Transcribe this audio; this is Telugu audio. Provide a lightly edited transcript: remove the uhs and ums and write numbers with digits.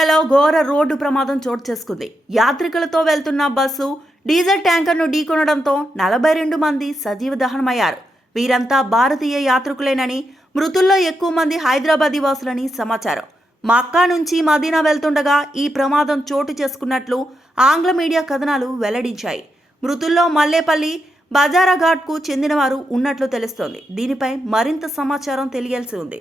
ఇండియాలో ఘోర రోడ్డు ప్రమాదం చోటు చేసుకుంది. యాత్రికులతో వెళ్తున్న బస్సు డీజిల్ ట్యాంకర్ను ఢీకొనడంతో 42 మంది సజీవ దహనమయ్యారు. వీరంతా భారతీయ యాత్రికులేనని, మృతుల్లో ఎక్కువ మంది హైదరాబాద్ వాసులని సమాచారం. మక్కా నుంచి మదీనా వెళ్తుండగా ఈ ప్రమాదం చోటు చేసుకున్నట్లు ఆంగ్ల మీడియా కథనాలు వెల్లడించాయి. మృతుల్లో మల్లేపల్లి, బజారాఘాట్కు చెందినవారు ఉన్నట్లు తెలుస్తోంది. దీనిపై మరింత సమాచారం తెలియాల్సి ఉంది.